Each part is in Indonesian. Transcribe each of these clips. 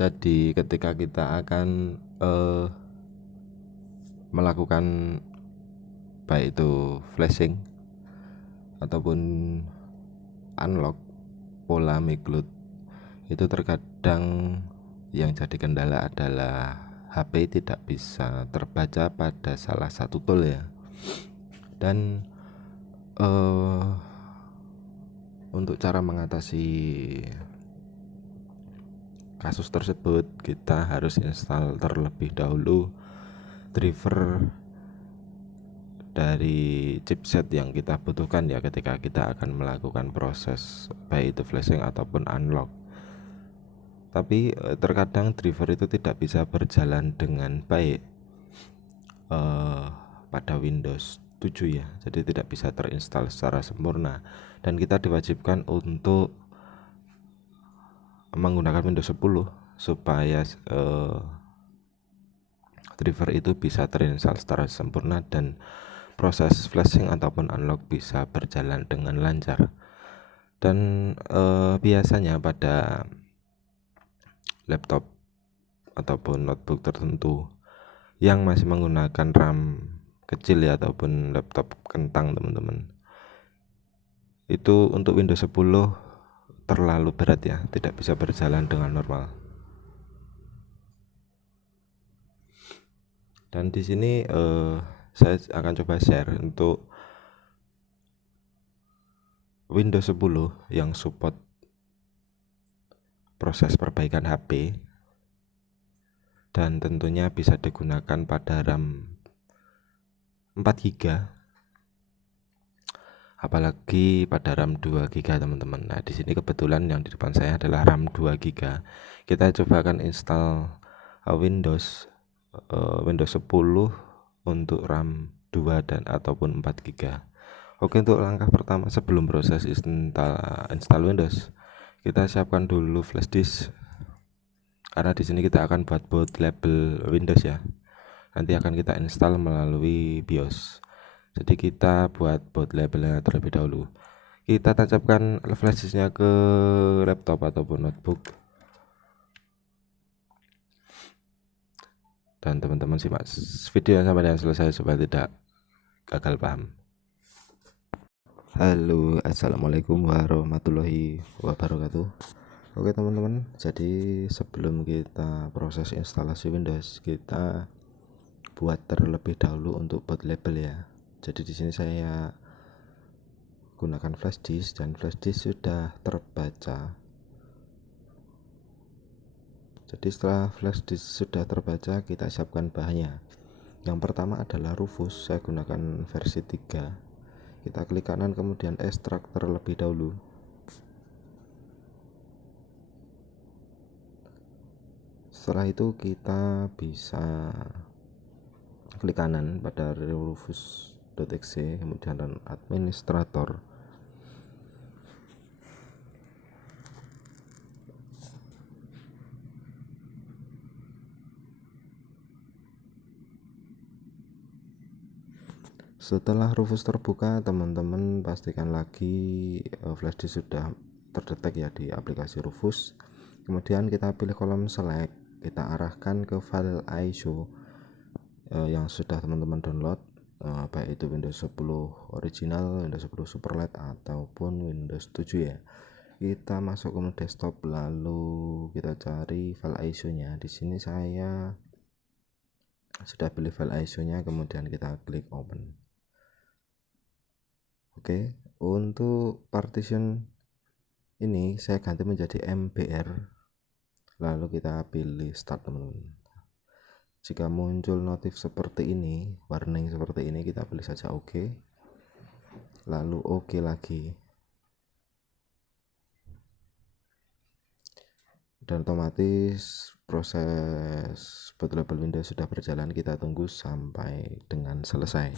Jadi ketika kita akan melakukan baik itu flashing ataupun unlock pola miglot, itu terkadang yang jadi kendala adalah HP tidak bisa terbaca pada salah satu tool ya. Dan untuk cara mengatasi kasus tersebut, kita harus install terlebih dahulu driver dari chipset yang kita butuhkan ya ketika kita akan melakukan proses baik itu flashing ataupun unlock. Tapi terkadang driver itu tidak bisa berjalan dengan baik pada Windows 7 ya, jadi tidak bisa terinstall secara sempurna dan kita diwajibkan untuk menggunakan Windows 10 supaya driver itu bisa terinstall secara sempurna dan proses flashing ataupun unlock bisa berjalan dengan lancar. Dan biasanya pada laptop ataupun notebook tertentu yang masih menggunakan RAM kecil ya ataupun laptop kentang teman-teman, itu untuk Windows 10 terlalu berat ya, tidak bisa berjalan dengan normal. Dan di sini saya akan coba share untuk Windows 10 yang support proses perbaikan HP dan tentunya bisa digunakan pada RAM 4GB, apalagi pada RAM 2GB teman-teman. Nah, di sini kebetulan yang di depan saya adalah RAM 2GB. Kita coba akan install Windows 10 untuk RAM 2 dan ataupun 4GB. Oke, untuk langkah pertama sebelum proses install Windows, kita siapkan dulu flash disk. Karena di sini kita akan buat boot label Windows ya. Nanti akan kita install melalui BIOS. Jadi kita buat boot labelnya terlebih dahulu. Kita tancapkan flash disknya ke laptop ataupun notebook. Dan teman-teman simak video sampai dengan selesai supaya tidak gagal paham. Halo, assalamualaikum warahmatullahi wabarakatuh. Oke teman-teman, jadi sebelum kita proses instalasi Windows, kita buat terlebih dahulu untuk boot label ya. Jadi di sini saya gunakan flash disk dan flash disk sudah terbaca. Jadi setelah flash disk sudah terbaca, kita siapkan bahannya. Yang pertama adalah Rufus, saya gunakan versi 3. Kita klik kanan kemudian ekstrak terlebih dahulu. Setelah itu kita bisa klik kanan pada rufus.exe kemudian run administrator. Setelah Rufus terbuka, teman-teman pastikan lagi flash disk sudah terdetek ya di aplikasi Rufus. Kemudian kita pilih kolom select, kita arahkan ke file ISO yang sudah teman-teman download, baik itu Windows 10 original, Windows 10 Superlight ataupun Windows 7 ya. Kita masuk ke mode desktop, lalu kita cari file ISO nya. Di sini saya sudah pilih file ISO nya, kemudian kita klik open. Oke, untuk partition ini saya ganti menjadi MBR, lalu kita pilih start teman-teman. Jika muncul notif seperti ini, warning seperti ini, kita pilih saja OK, lalu OK lagi, dan otomatis proses boot label Windows sudah berjalan. Kita tunggu sampai dengan selesai.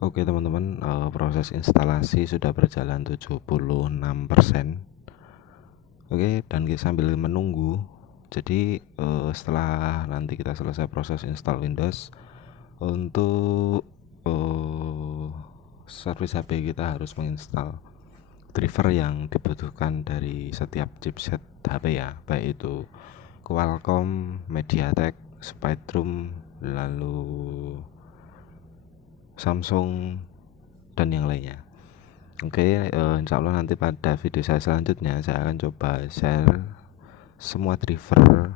Oke teman-teman, proses instalasi sudah berjalan 76%. Oke, dan sambil menunggu, jadi setelah nanti kita selesai proses install Windows, untuk service HP kita harus menginstal driver yang dibutuhkan dari setiap chipset HP ya, baik itu Qualcomm, MediaTek, Spectrum, lalu Samsung dan yang lainnya. Oke, insya Allah nanti pada video saya selanjutnya saya akan coba share semua driver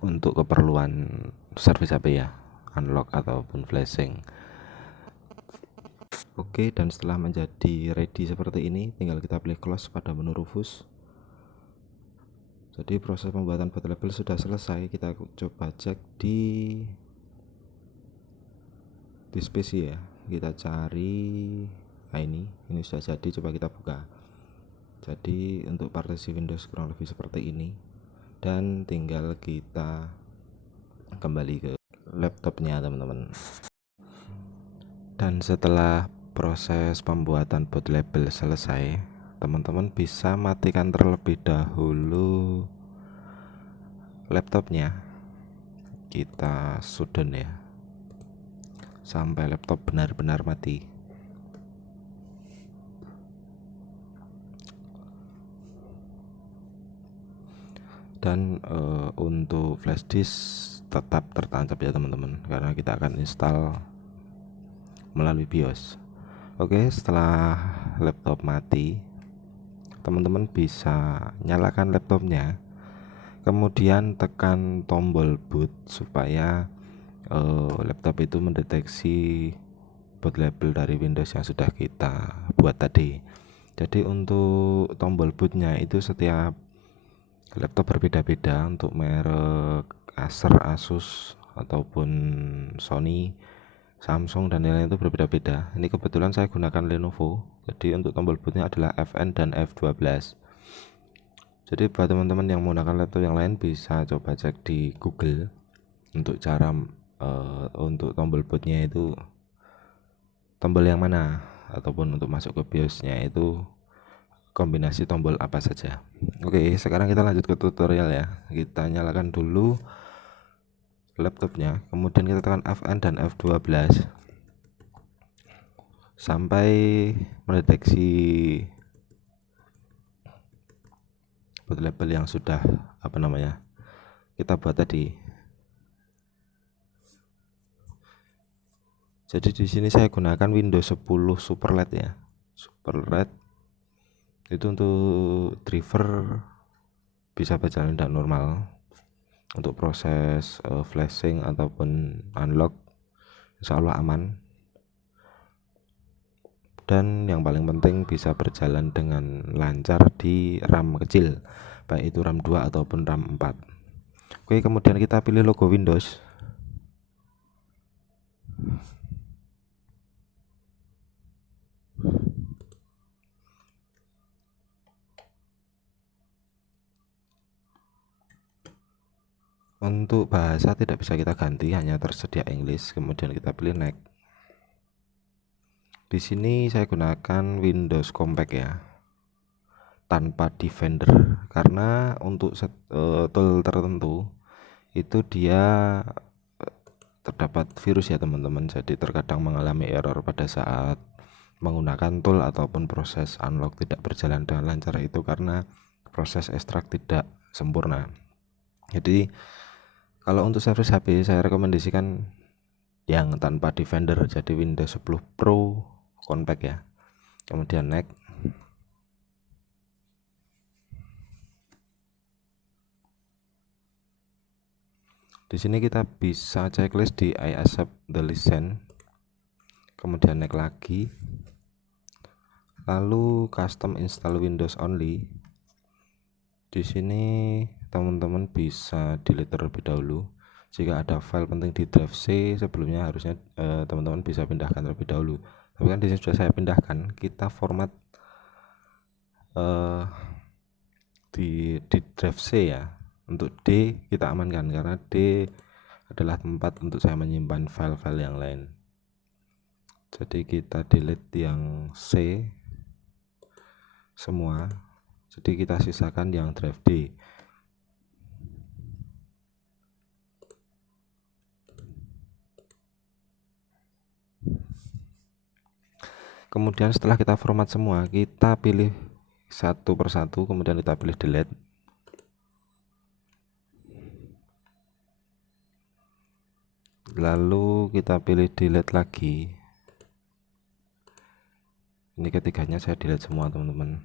untuk keperluan service HP ya, unlock ataupun flashing. Oke, dan setelah menjadi ready seperti ini, tinggal kita pilih close pada menu Rufus. Jadi proses pembuatan boot label sudah selesai. Kita coba cek di PC ya, kita cari. Nah, ini sudah jadi, coba kita buka. Jadi untuk partisi Windows kurang lebih seperti ini, dan tinggal kita kembali ke laptopnya teman-teman. Dan setelah proses pembuatan boot label selesai, teman-teman bisa matikan terlebih dahulu laptopnya. Kita shutdown ya sampai laptop benar-benar mati. Dan untuk flash disk tetap tertancap ya teman-teman, karena kita akan install melalui BIOS. Oke, setelah laptop mati, teman-teman bisa nyalakan laptopnya, kemudian tekan tombol boot supaya laptop itu mendeteksi boot label dari Windows yang sudah kita buat tadi. Jadi untuk tombol bootnya itu setiap laptop berbeda-beda, untuk merek Acer, Asus ataupun Sony, Samsung dan lain-lain itu berbeda-beda. Ini kebetulan saya gunakan Lenovo. Jadi untuk tombol bootnya adalah Fn dan F12. Jadi buat teman-teman yang menggunakan laptop yang lain bisa coba cek di Google untuk cara untuk tombol bootnya itu tombol yang mana, ataupun untuk masuk ke BIOSnya itu kombinasi tombol apa saja. Oke, sekarang kita lanjut ke tutorial ya. Kita nyalakan dulu laptopnya, kemudian kita tekan Fn dan F12 sampai mendeteksi boot label yang sudah kita buat tadi. Jadi di sini saya gunakan Windows 10 Superlight ya. Superlight itu untuk driver bisa berjalan tidak normal. Untuk proses flashing ataupun unlock insya Allah aman. Dan yang paling penting bisa berjalan dengan lancar di RAM kecil, baik itu RAM 2 ataupun RAM 4. Oke, kemudian kita pilih logo Windows. Untuk bahasa tidak bisa kita ganti, hanya tersedia English. Kemudian kita pilih next. Di sini saya gunakan Windows Compact ya, tanpa Defender, karena untuk tool tertentu itu dia terdapat virus ya teman-teman. Jadi terkadang mengalami error pada saat menggunakan tool ataupun proses unlock tidak berjalan dengan lancar, itu karena proses ekstrak tidak sempurna. Jadi kalau untuk service HP saya rekomendasikan yang tanpa Defender, jadi Windows 10 Pro Compact ya. Kemudian next. Di sini kita bisa checklist di I accept the license. Kemudian next lagi. Lalu custom install Windows only. Di sini teman-teman bisa delete terlebih dahulu. Jika ada file penting di drive C sebelumnya, harusnya teman-teman bisa pindahkan terlebih dahulu. Tapi kan di sini sudah saya pindahkan. Kita format di drive C ya. Untuk D kita amankan karena D adalah tempat untuk saya menyimpan file-file yang lain. Jadi kita delete yang C semua, jadi kita sisakan yang drive D. Kemudian setelah kita format semua, kita pilih satu persatu, kemudian kita pilih delete. Lalu kita pilih delete lagi. Ini ketiganya saya delete semua teman-teman,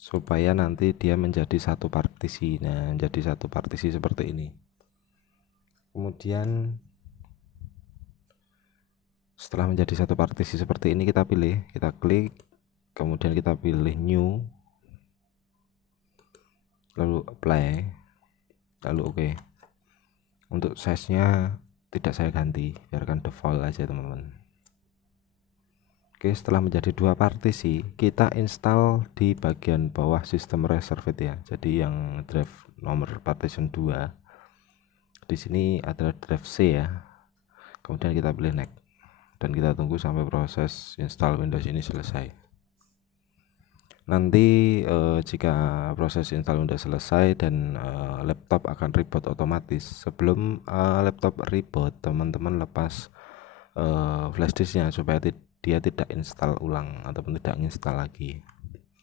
supaya nanti dia menjadi satu partisi. Nah, jadi satu partisi seperti ini. Kemudian setelah menjadi satu partisi seperti ini, kita pilih, kita klik, kemudian kita pilih new, lalu apply, lalu oke. Untuk size nya tidak saya ganti, biarkan default aja teman-teman. Oke, setelah menjadi dua partisi, kita install di bagian bawah sistem reserved ya. Jadi yang drive nomor partition 2 di sini adalah drive C ya. Kemudian kita pilih next dan kita tunggu sampai proses install Windows ini selesai. Nanti jika proses install Windows selesai dan laptop akan reboot otomatis. Sebelum laptop reboot, teman-teman lepas flash disknya supaya dia tidak install ulang ataupun tidak install lagi.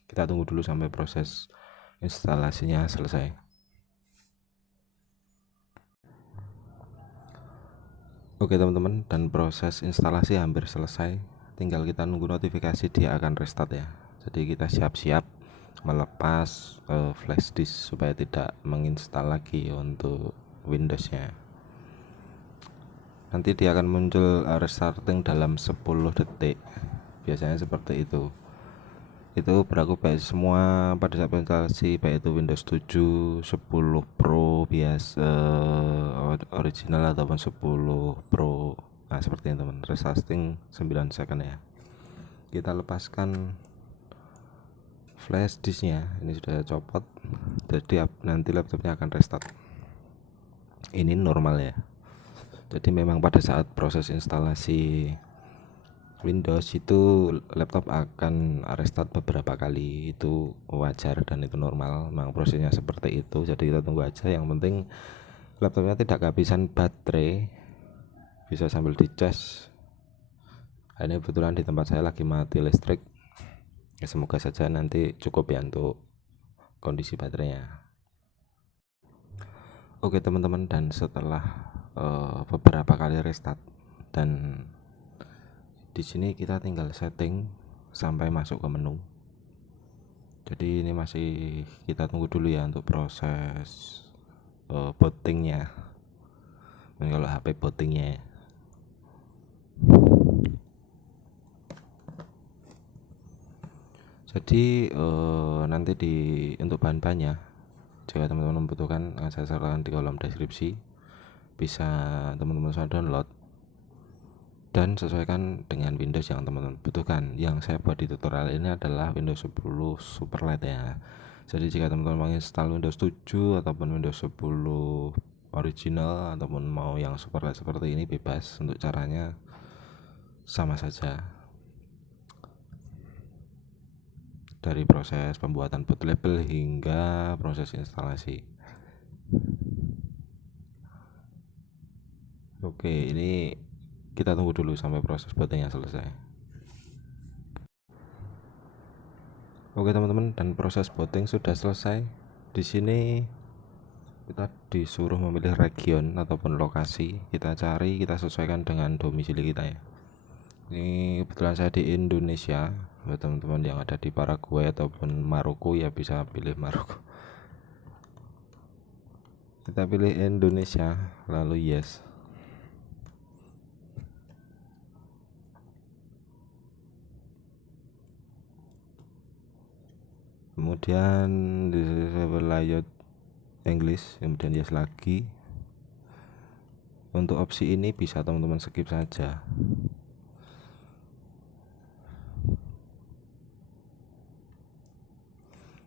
Kita tunggu dulu sampai proses instalasinya selesai. Oke teman-teman, dan proses instalasi hampir selesai, tinggal kita nunggu notifikasi dia akan restart ya. Jadi kita siap-siap melepas flash disk supaya tidak menginstal lagi untuk Windowsnya. Nanti dia akan muncul restarting dalam 10 detik, biasanya seperti itu. Itu berlaku baik semua pada saat instalasi, baik itu Windows 7, 10 Pro biasa, original ataupun 10 Pro. Nah seperti ini teman, restarting 9 second ya. Kita lepaskan flash disknya, ini sudah saya copot, jadi nanti laptopnya akan restart. Ini normal ya. Jadi memang pada saat proses instalasi Windows itu laptop akan restart beberapa kali, itu wajar dan itu normal, memang prosesnya seperti itu. Jadi kita tunggu aja, yang penting laptopnya tidak kehabisan baterai, bisa sambil dicas. Ini kebetulan di tempat saya lagi mati listrik ya, semoga saja nanti cukup ya untuk kondisi baterainya. Oke teman-teman, dan setelah beberapa kali restart, dan di sini kita tinggal setting sampai masuk ke menu. Jadi ini masih kita tunggu dulu ya untuk proses bootingnya. Dan kalau HP bootingnya ya. Jadi nanti untuk bahan-bahannya, jika teman-teman membutuhkan, saya sertakan di kolom deskripsi, bisa teman-teman saya download dan sesuaikan dengan Windows yang teman-teman butuhkan. Yang saya buat di tutorial ini adalah Windows 10 Superlight ya. Jadi jika teman-teman menginstal Windows 7 ataupun Windows 10 original ataupun mau yang Superlight seperti ini, bebas, untuk caranya sama saja. Dari proses pembuatan boot label hingga proses instalasi. Oke, ini kita tunggu dulu sampai proses bootingnya selesai. Oke teman-teman, dan proses booting sudah selesai. Di sini kita disuruh memilih region ataupun lokasi. Kita cari, kita sesuaikan dengan domisili kita ya. Ini kebetulan saya di Indonesia. Buat teman-teman yang ada di Paraguay ataupun Maroko ya bisa pilih Maroko. Kita pilih Indonesia, lalu yes. Kemudian disable layout English, kemudian yes lagi. Untuk opsi ini bisa teman-teman skip saja.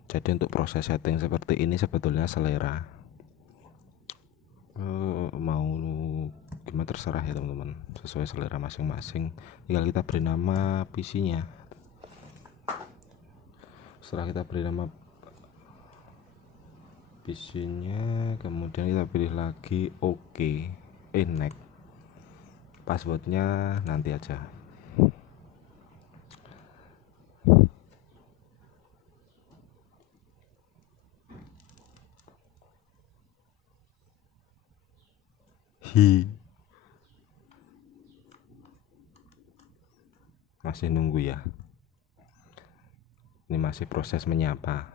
Jadi untuk proses setting seperti ini sebetulnya selera, mau terserah ya teman-teman, sesuai selera masing-masing. Tinggal kita beri nama PC-nya. Setelah kita beri nama PC-nya, kemudian kita pilih lagi OK, next. Passwordnya nanti aja. Masih nunggu ya, ini masih proses menyapa.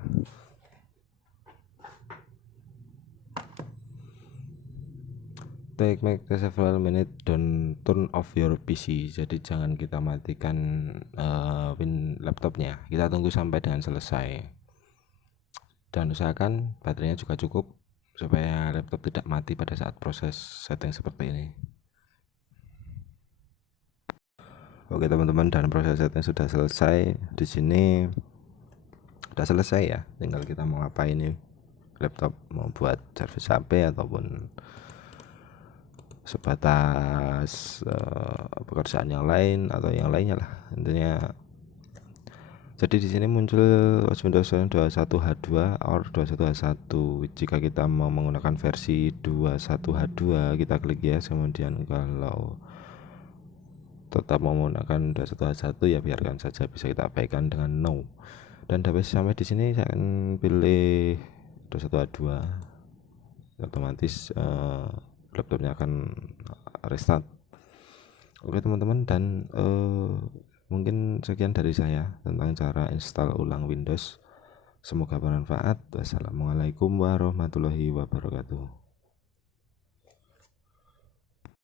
Make several minutes, don't turn off your PC. Jadi jangan kita matikan laptopnya, kita tunggu sampai dengan selesai, dan usahakan baterainya juga cukup supaya laptop tidak mati pada saat proses setting seperti ini. Oke teman-teman, dan proses setting sudah selesai. Di sini sudah selesai ya, tinggal kita mau ngapain ini laptop, mau buat servis HP ataupun sebatas pekerjaan yang lain atau yang lainnya lah intinya. Jadi di sini muncul Windows 21H2 or 21H1. Jika kita mau menggunakan versi 21H2 kita klik yes, kemudian kalau tetap mau menggunakan 21H1 ya biarkan saja, bisa kita abaikan dengan no. Dan sampai di sini saya akan pilih 21H2, otomatis laptopnya akan restart. Oke teman-teman, dan mungkin sekian dari saya tentang cara install ulang Windows. Semoga bermanfaat. Wassalamualaikum warahmatullahi wabarakatuh.